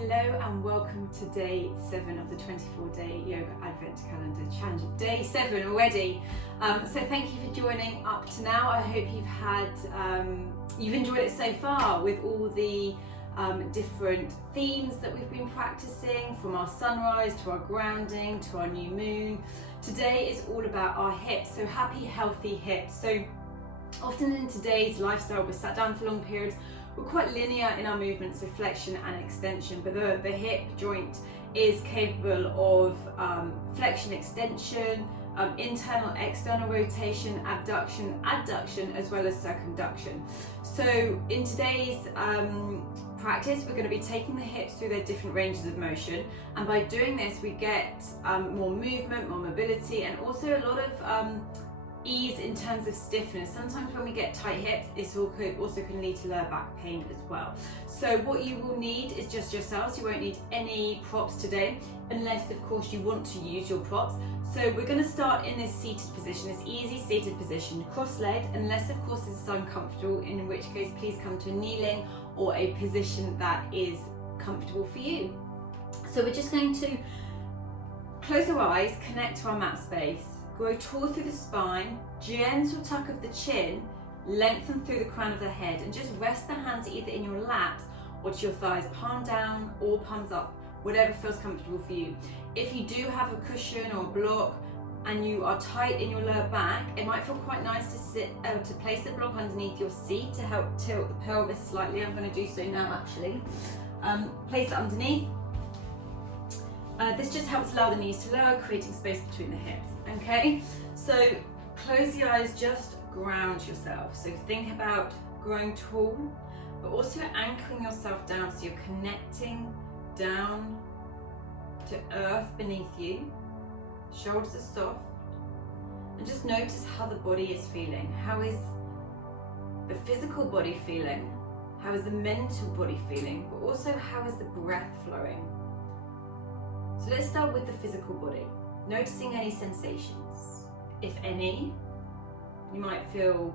Hello and welcome to day 7 of the 24-day yoga advent calendar challenge. Day 7 already. So thank you for joining up to now. I hope you've enjoyed it so far with all the different themes that we've been practicing, from our sunrise to our grounding to our new moon. Today is all about our hips, so happy, healthy hips. So often in today's lifestyle, we're sat down for long periods. We're quite linear in our movements, so flexion and extension, but the hip joint is capable of flexion, extension, internal, external rotation, abduction, adduction, as well as circumduction. So in today's practice, we're going to be taking the hips through their different ranges of motion, and by doing this we get more movement, more mobility, and also a lot of ease in terms of stiffness. Sometimes when we get tight hips, this also can lead to lower back pain as well. So what you will need is just yourselves. You won't need any props today, unless of course you want to use your props. So we're going to start in this seated position, this easy seated position, cross-legged, unless of course this is uncomfortable, in which case please come to a kneeling or a position that is comfortable for you. So we're just going to close our eyes, connect to our mat space. Grow tall through the spine, gentle tuck of the chin, lengthen through the crown of the head, and just rest the hands either in your laps or to your thighs, palm down or palms up, whatever feels comfortable for you. If you do have a cushion or block and you are tight in your lower back, it might feel quite nice to place the block underneath your seat to help tilt the pelvis slightly. I'm going to do so now actually. Place it underneath. This just helps allow the knees to lower, creating space between the hips. Okay, so close the eyes, just ground yourself. So think about growing tall, but also anchoring yourself down, so you're connecting down to earth beneath you. Shoulders are soft, and just notice how the body is feeling. How is the physical body feeling? How is the mental body feeling? But also, how is the breath flowing? So let's start with the physical body. Noticing any sensations, if any. You might feel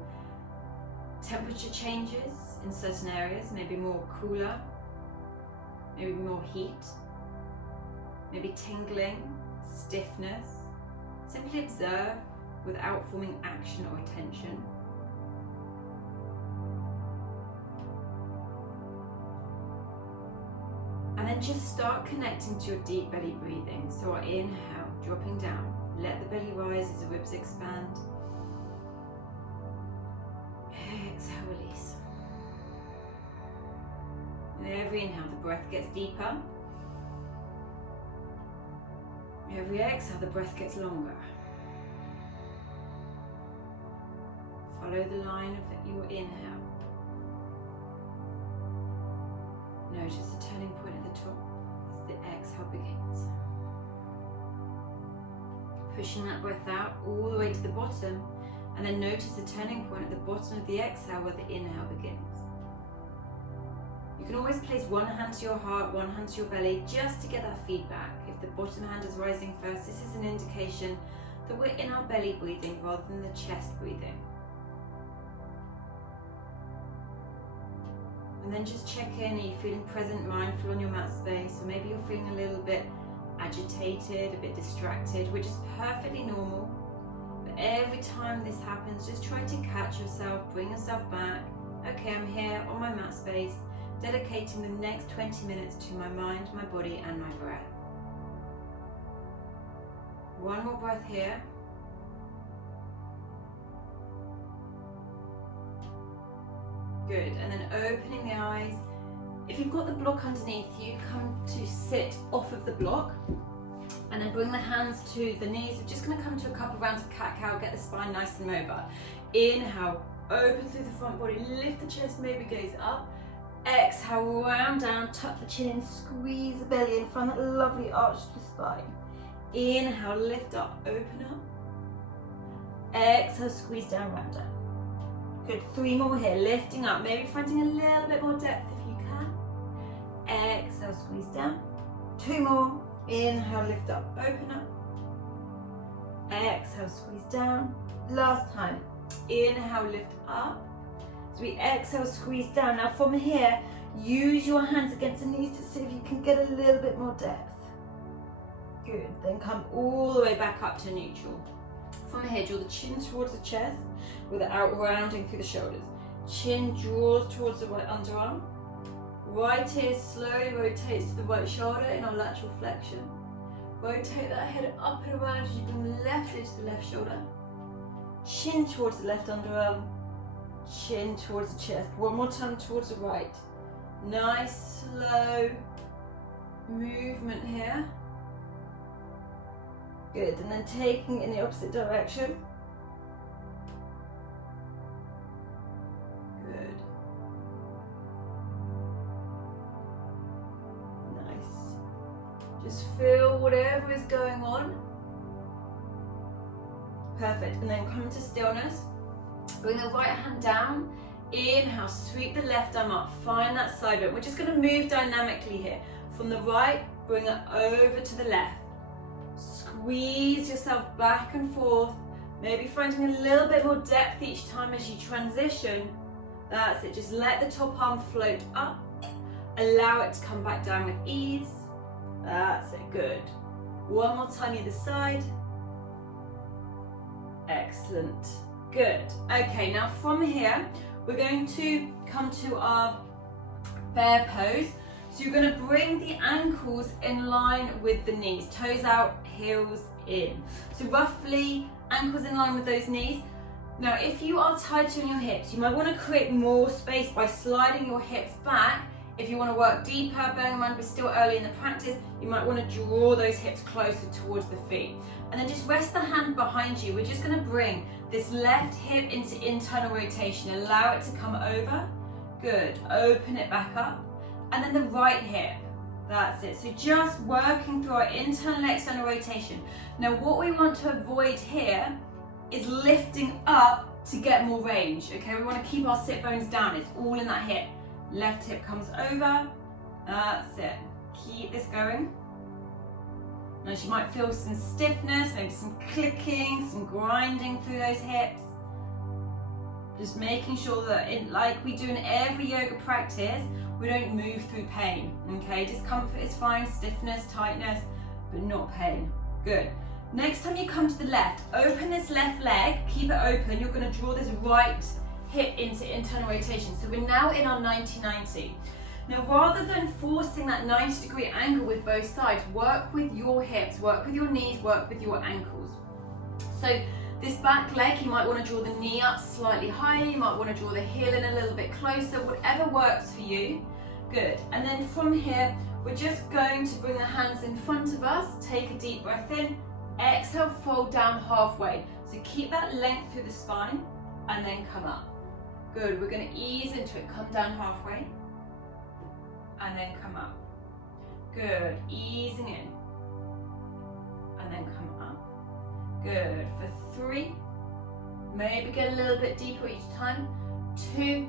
temperature changes in certain areas, maybe more cooler, maybe more heat, maybe tingling, stiffness. Simply observe without forming action or attention. And then just start connecting to your deep belly breathing. So our inhale, dropping down. Let the belly rise as the ribs expand. Exhale, release. And every inhale, the breath gets deeper. Every exhale, the breath gets longer. Follow the line of your inhale. Notice the turning point at the top as the exhale begins. Pushing that breath out all the way to the bottom, and then notice the turning point at the bottom of the exhale where the inhale begins. You can always place one hand to your heart, one hand to your belly, just to get that feedback. If the bottom hand is rising first, this is an indication that we're in our belly breathing rather than the chest breathing. And then just check in, are you feeling present, mindful on your mat space? Or maybe you're feeling a little bit agitated, a bit distracted, which is perfectly normal. But every time this happens, just try to catch yourself, bring yourself back. Okay, I'm here on my mat space, dedicating the next 20 minutes to my mind, my body, and my breath. One more breath here. Good, and then opening the eyes. If you've got the block underneath you, come to sit off of the block, and then bring the hands to the knees. We're just going to come to a couple rounds of cat-cow, get the spine nice and mobile. Inhale, open through the front body, lift the chest, maybe gaze up. Exhale, round down, tuck the chin in, squeeze the belly in, find that lovely arch to the spine. Inhale, lift up, open up. Exhale, squeeze down, round down. Good, 3 more here, lifting up, maybe finding a little bit more depth if you can. Exhale, squeeze down. 2 more, inhale, lift up, open up. Exhale, squeeze down. Last time, inhale, lift up. So we exhale, squeeze down. Now from here, Use your hands against the knees to see if you can get a little bit more depth. Good. Then come all the way back up to neutral. From here, draw the chin towards the chest without rounding through the shoulders. Chin draws towards the right underarm. Right ear slowly rotates to the right shoulder in our lateral flexion. Rotate that head up and around as you bring the left ear to the left shoulder. Chin towards the left underarm. Chin towards the chest. One more time towards the right. Nice, slow movement here. Good, and then taking it in the opposite direction. Good. Nice. Just feel whatever is going on. Perfect, and then come to stillness. Bring the right hand down. Inhale, sweep the left arm up. Find that side bend. We're just going to move dynamically here. From the right, bring it over to the left. Squeeze yourself back and forth, maybe finding a little bit more depth each time as you transition. That's it, just let the top arm float up, allow it to come back down with ease. That's it, good. One more time either side. Excellent, good. Okay, now from here, we're going to come to our bear pose. So you're going to bring the ankles in line with the knees, toes out, heels in. So roughly ankles in line with those knees. Now if you are tight on your hips, you might want to create more space by sliding your hips back. If you want to work deeper, bearing in mind we're still early in the practice, you might want to draw those hips closer towards the feet. And then just rest the hand behind you. We're just going to bring this left hip into internal rotation. Allow it to come over. Good. Open it back up. And then the right hip, that's it. So just working through our internal and external rotation. Now what we want to avoid here is lifting up to get more range, okay? We want to keep our sit bones down, it's all in that hip. Left hip comes over, that's it. Keep this going. Now you might feel some stiffness, maybe some clicking, some grinding through those hips. Just making sure that, like we do in every yoga practice, we don't move through pain, okay? Discomfort is fine, stiffness, tightness, but not pain. Good. Next time you come to the left, open this left leg, keep it open. You're going to draw this right hip into internal rotation. So we're now in our 90-90. Now rather than forcing that 90-degree angle with both sides, work with your hips, work with your knees, work with your ankles. So this back leg, you might want to draw the knee up slightly higher, you might want to draw the heel in a little bit closer, whatever works for you. Good. And then from here, we're just going to bring the hands in front of us, take a deep breath in, exhale, fold down halfway. So keep that length through the spine and then come up. Good, we're going to ease into it, come down halfway and then come up. Good, easing in and then come up. Good, for 3, maybe get a little bit deeper each time, 2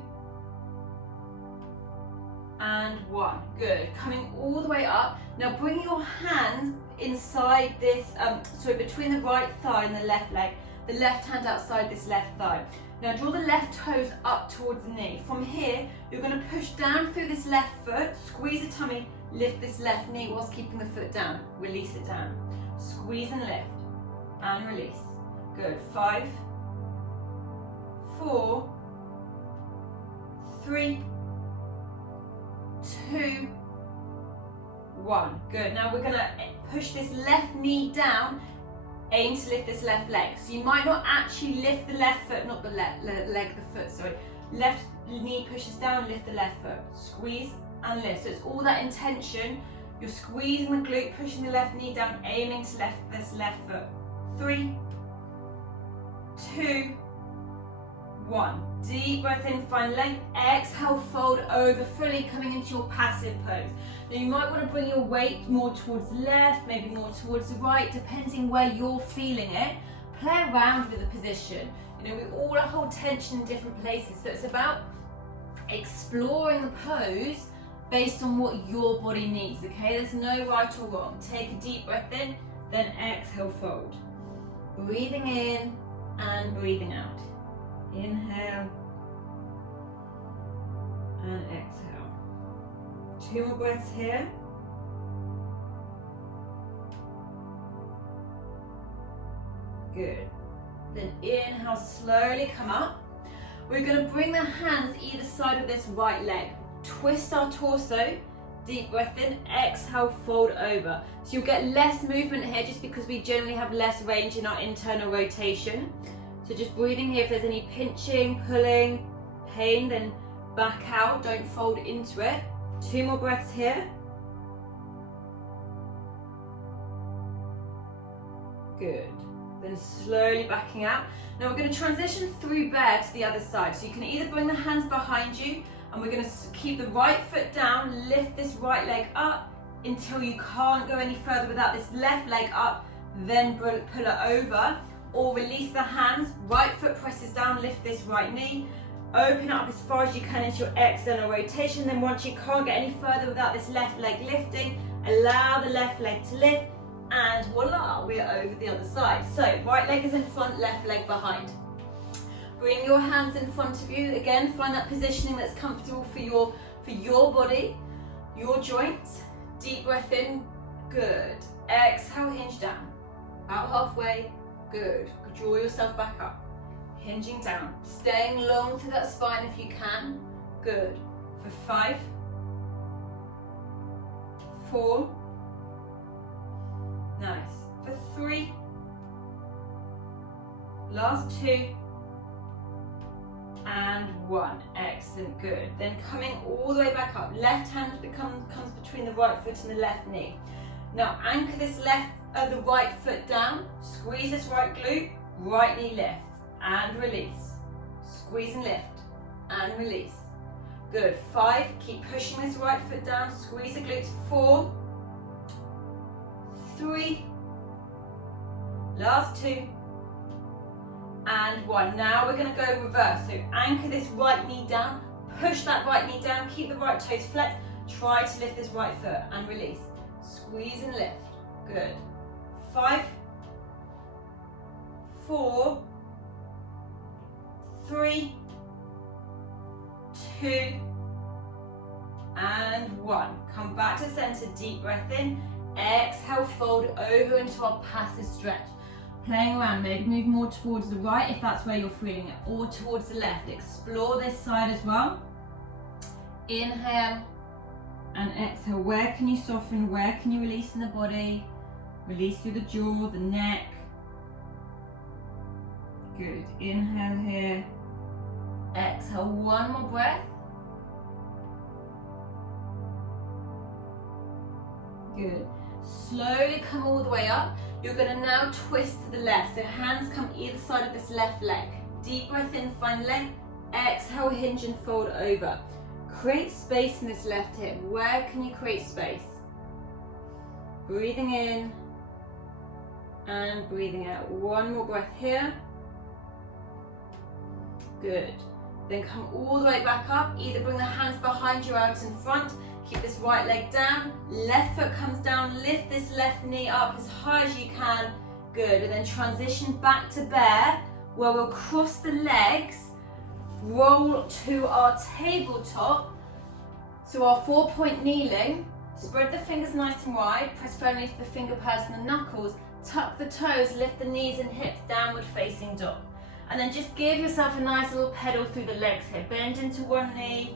and 1. Good, coming all the way up. Now bring your hands inside this, between the right thigh and the left leg, the left hand outside this left thigh. Now draw the left toes up towards the knee. From here, you're going to push down through this left foot, squeeze the tummy, lift this left knee whilst keeping the foot down, release it down. Squeeze and lift. And release. Good. 5, 4, 3, 2, 1. Good. Now we're going to push this left knee down, aim to lift this left leg. So you might not actually lift the left foot, not the leg, the foot, sorry. Left knee pushes down, lift the left foot. Squeeze and lift. So it's all that intention. You're squeezing the glute, pushing the left knee down, aiming to lift this left foot. 3, 2, 1. Deep breath in, find length. Exhale, fold over, fully coming into your passive pose. Now you might want to bring your weight more towards the left, maybe more towards the right, depending where you're feeling it. Play around with the position. You know, we all hold tension in different places, so it's about exploring the pose based on what your body needs, okay? There's no right or wrong. Take a deep breath in, then exhale, fold. Breathing in and breathing out. Inhale and exhale. 2 more breaths here. Good. Then inhale, slowly come up. We're going to bring the hands either side of this right leg. Twist our torso. Deep breath in, exhale, fold over. So you'll get less movement here just because we generally have less range in our internal rotation. So just breathing here. If there's any pinching, pulling, pain, then back out. Don't fold into it. 2 more breaths here. Good. Then slowly backing out. Now we're going to transition through bear to the other side. So you can either bring the hands behind you, and we're going to keep the right foot down, lift this right leg up until you can't go any further without this left leg up, then pull it over, or release the hands, right foot presses down, lift this right knee, open up as far as you can into your external rotation. Then once you can't get any further without this left leg lifting, allow the left leg to lift, and voila, we're over the other side. So right leg is in front, left leg behind. Bring your hands in front of you. Again, find that positioning that's comfortable for your body, your joints. Deep breath in, good. Exhale, hinge down. About halfway, good. Draw yourself back up. Hinging down. Staying long through that spine if you can. Good. For 5, 4, nice. For 3, last 2, and 1. Excellent, good. Then coming all the way back up. Left hand comes between the right foot and the left knee. Now anchor this the right foot down. Squeeze this right glute. Right knee lifts and release. Squeeze and lift and release. Good. 5. Keep pushing this right foot down. Squeeze the glutes. 4, 3, last 2, and 1. Now we're going to go reverse. So anchor this right knee down, push that right knee down, keep the right toes flexed, try to lift this right foot and release. Squeeze and lift. Good. 5, 4, 3, 2, and 1. Come back to center, deep breath in. Exhale, fold over into our passive stretch. Playing around, maybe move more towards the right if that's where you're feeling it, or towards the left. Explore this side as well. Inhale and exhale. Where can you soften? Where can you release in the body? Release through the jaw, the neck. Good. Inhale here. Exhale. 1 more breath. Good. Slowly come all the way up. You're going to now twist to the left. So hands come either side of this left leg. Deep breath in, find length. Exhale, hinge and fold over. Create space in this left hip. Where can you create space? Breathing in and breathing out. 1 more breath here. Good. Then come all the way back up. Either bring the hands behind you out in front. Keep this right leg down, left foot comes down, lift this left knee up as high as you can. Good, and then transition back to bear, where we'll cross the legs, roll to our tabletop. So our 4-point kneeling, spread the fingers nice and wide, press firmly to the finger pads and the knuckles, tuck the toes, lift the knees and hips, downward facing dog. And then just give yourself a nice little pedal through the legs here. Bend into one knee,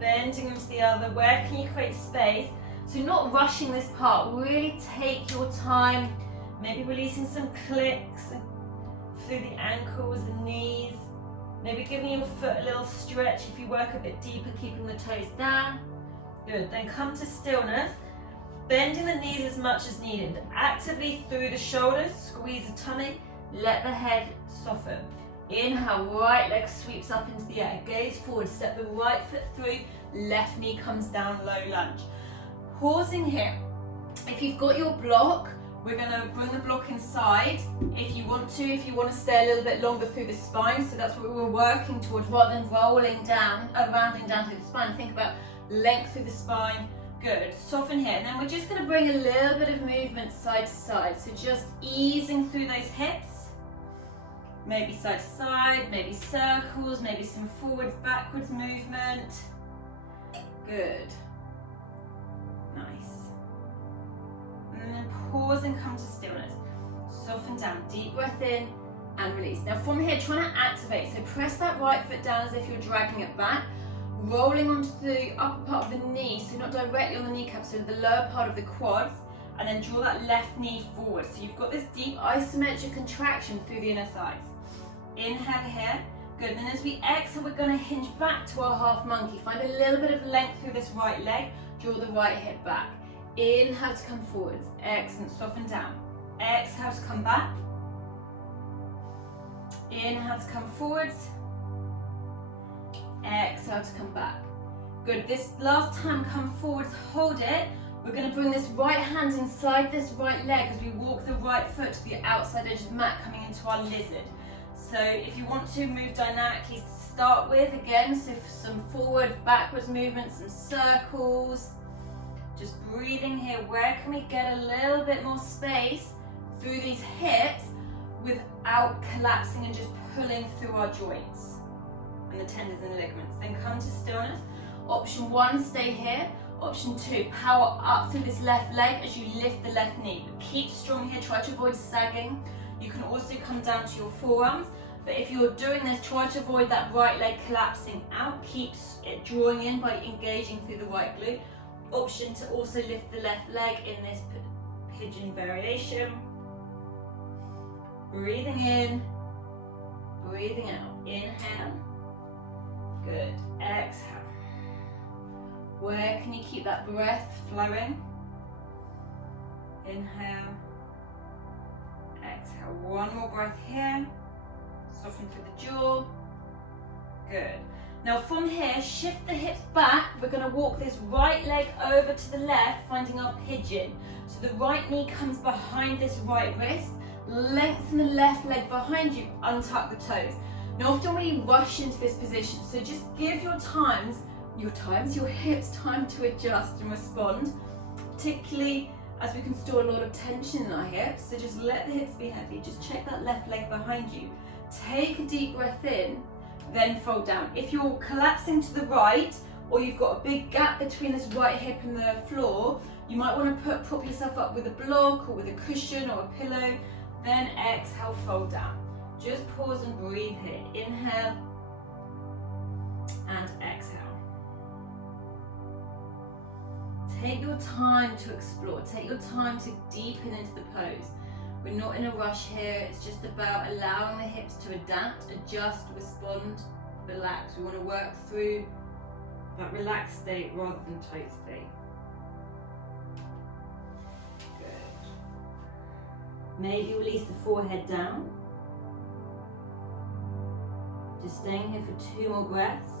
bending into the other. Where can you create space? So not rushing this part, really take your time, maybe releasing some clicks through the ankles and knees, maybe giving your foot a little stretch if you work a bit deeper, keeping the toes down. Good, then come to stillness, bending the knees as much as needed, actively through the shoulders, squeeze the tummy, let the head soften. Inhale, right leg sweeps up into the air, gaze forward, step the right foot through, left knee comes down, low lunge. Pausing here. If you've got your block, we're going to bring the block inside if you want to stay a little bit longer through the spine. So that's what we're working towards, rather than rounding down through the spine. Think about length through the spine. Good, soften here. And then we're just going to bring a little bit of movement side to side. So just easing through those hips. Maybe side to side, maybe circles, maybe some forwards, backwards movement. Good. soften down. Deep breath in and release. Now from here, trying to activate. So press that right foot down as if you're dragging it back, rolling onto the upper part of the knee, so not directly on the kneecap, so the lower part of the quads, and then draw that left knee forward. So you've got this deep isometric contraction through the inner thighs. Inhale here. Good. Then as we exhale, we're going to hinge back to our half monkey. Find a little bit of length through this right leg. Draw the right hip back. Inhale to come forwards. Excellent. Soften down. Exhale to come back. Inhale to come forwards. Exhale to come back. Good. This last time, come forwards, hold it. We're going to bring this right hand inside this right leg as we walk the right foot to the outside edge of the mat, coming into our lizard. So if you want to move dynamically to start with, again, so some forward, backwards movements, some circles. Just breathing here. Where can we get a little bit more space through these hips without collapsing and just pulling through our joints and the tendons and ligaments? Then come to stillness. Option 1, stay here. Option 2, power up through this left leg as you lift the left knee. But keep strong here, try to avoid sagging. You can also come down to your forearms, but if you're doing this, try to avoid that right leg collapsing out. Keep it drawing in by engaging through the right glute. Option to also lift the left leg in this pigeon variation. Breathing in, breathing out. Inhale. Good. Exhale. Where can you keep that breath flowing? Inhale. Exhale. One more breath here. Soften through the jaw. Good. Now from here, shift the hips back. We're going to walk this right leg over to the left, finding our pigeon. So the right knee comes behind this right wrist. Lengthen the left leg behind you. Untuck the toes. Now often we rush into this position, so just give your hips time to adjust and respond, particularly as we can store a lot of tension in our hips. So just let the hips be heavy. Just check that left leg behind you. Take a deep breath in, then fold down. If you're collapsing to the right, or you've got a big gap between this right hip and the floor, you might want to prop yourself up with a block or with a cushion or a pillow. Then exhale, fold down. Just pause and breathe here. Inhale and exhale. Take your time to explore. Take your time to deepen into the pose. We're not in a rush here. It's just about allowing the hips to adapt, adjust, respond, relax. We want to work through that relaxed state rather than tight state. Good. Maybe release the forehead down. Just staying here for 2 more breaths.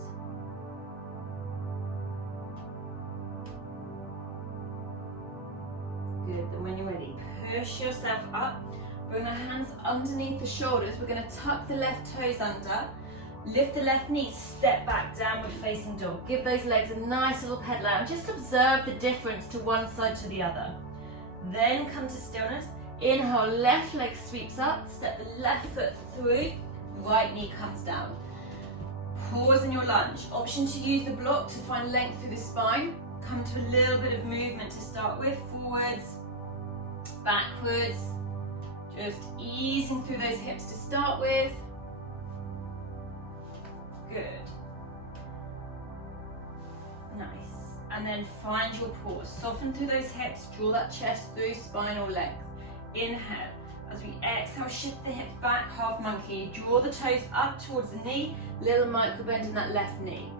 Good, and when you're ready, push yourself up. Bring our hands underneath the shoulders. We're going to tuck the left toes under. Lift the left knee, step back, downward facing dog. Give those legs a nice little pedal out and just observe the difference to one side to the other. Then come to stillness. Inhale, left leg sweeps up, step the left foot through, right knee comes down. Pause in your lunge. Option to use the block to find length through the spine. Come to a little bit of movement to start with, forwards, backwards, just easing through those hips to start with. Good. Nice. And then find your pause. Soften through those hips, draw that chest through, spine or legs. Inhale. As we exhale, shift the hips back, half monkey. Draw the toes up towards the knee, little micro bend in that left knee.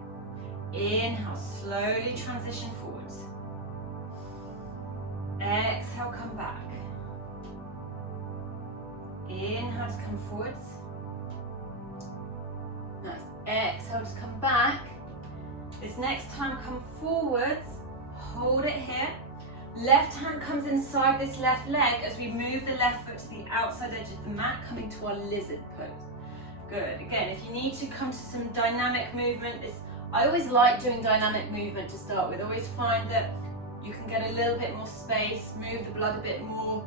Inhale, slowly transition forwards. Exhale, come back. Inhale to come forwards. Nice. Exhale to come back. This next time, come forwards. Hold it here. Left hand comes inside this left leg as we move the left foot to the outside edge of the mat, coming to our lizard pose. Good. Again, if you need to come to some dynamic movement, I always like doing dynamic movement to start with. I always find that you can get a little bit more space, move the blood a bit more,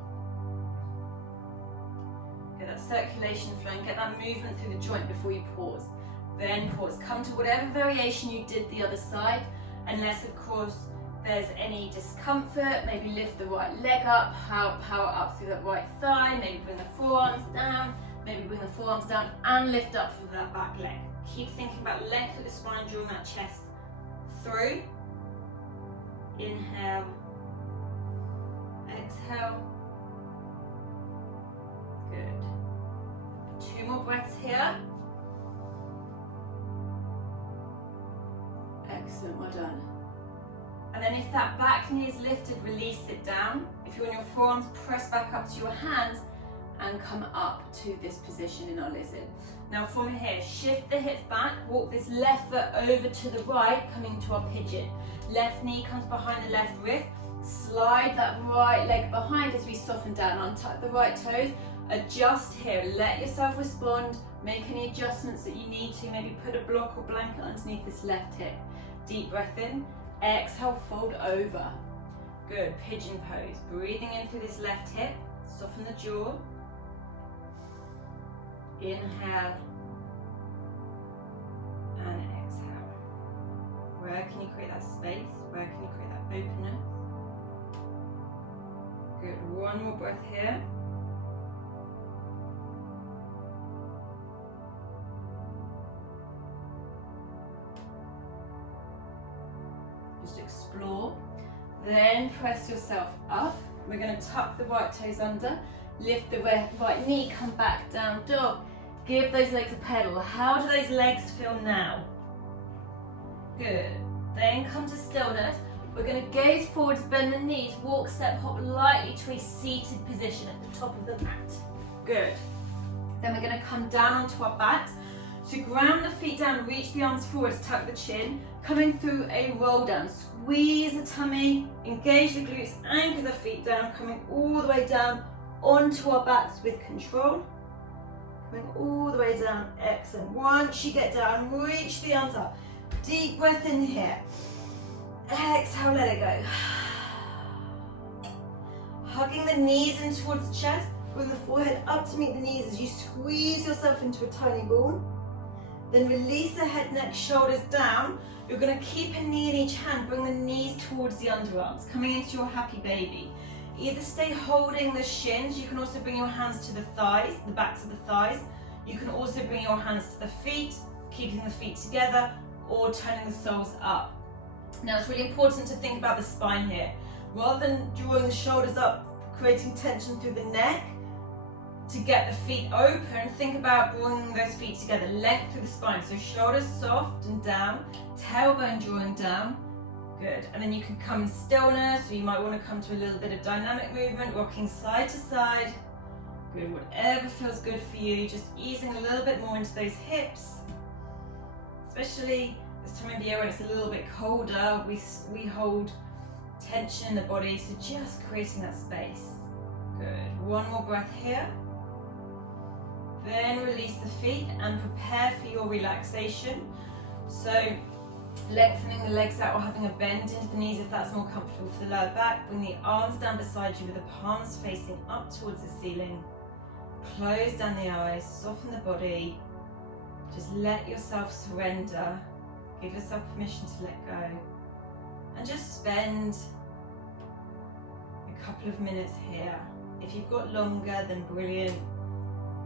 get that circulation flowing, get that movement through the joint before you pause. Then pause. Come to whatever variation you did the other side, unless of course there's any discomfort, maybe lift the right leg up, power up through that right thigh, maybe bring the forearms down, and lift up through that back leg. Keep thinking about length of the spine, drawing that chest through. Inhale, exhale. Good. 2 more breaths here. Excellent, well done. And then if that back knee is lifted, release it down. If you're on your forearms, press back up to your hands and come up to this position in our lizard. Now from here, shift the hips back, walk this left foot over to the right, coming to our pigeon. Left knee comes behind the left wrist, slide that right leg behind as we soften down, untuck the right toes, adjust here, let yourself respond, make any adjustments that you need to, maybe put a block or blanket underneath this left hip. Deep breath in, exhale, fold over. Good, pigeon pose, breathing in through this left hip, soften the jaw. Inhale and exhale. Where can you create that space? Where can you create that openness? Good, 1 more breath here. Just explore. Then press yourself up. We're going to tuck the right toes under, lift the right knee, come back down dog. Give those legs a pedal. How do those legs feel now? Good. Then come to stillness. We're going to gaze forwards, bend the knees, walk, step, hop lightly to a seated position at the top of the mat. Good. Then we're going to come down onto our backs. So ground the feet down, reach the arms forwards, tuck the chin, coming through a roll down. Squeeze the tummy, engage the glutes, anchor the feet down, coming all the way down onto our backs with control. Coming all the way down, excellent. Once you get down, reach the arms up. Deep breath in here. Exhale, let it go. Hugging the knees in towards the chest, bring the forehead up to meet the knees as you squeeze yourself into a tiny ball. Then release the head, neck, shoulders down. You're going to keep a knee in each hand, bring the knees towards the underarms, coming into your happy baby. Either stay holding the shins, you can also bring your hands to the thighs, the backs of the thighs. You can also bring your hands to the feet, keeping the feet together, or turning the soles up. Now it's really important to think about the spine here. Rather than drawing the shoulders up, creating tension through the neck, to get the feet open, think about bringing those feet together, length through the spine. So shoulders soft and down, tailbone drawing down. Good. And then you can come in stillness, or you might want to come to a little bit of dynamic movement, rocking side to side. Good. Whatever feels good for you, just easing a little bit more into those hips. Especially this time of year when it's a little bit colder, we hold tension in the body, so just creating that space. Good. 1 more breath here. Then release the feet and prepare for your relaxation. So lengthening the legs out or having a bend into the knees if that's more comfortable for the lower back. Bring the arms down beside you with the palms facing up towards the ceiling. Close down the eyes, soften the body. Just let yourself surrender. Give yourself permission to let go. And just spend a couple of minutes here. If you've got longer, then brilliant.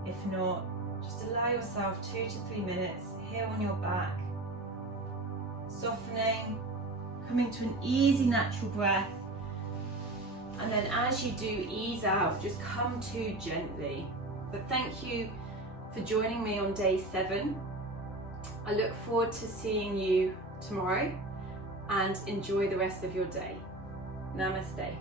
If not, just allow yourself 2 to 3 minutes here on your back. Softening, coming to an easy natural breath. And then as you do, ease out, just come to gently. But thank you for joining me on day 7. I look forward to seeing you tomorrow and enjoy the rest of your day. Namaste.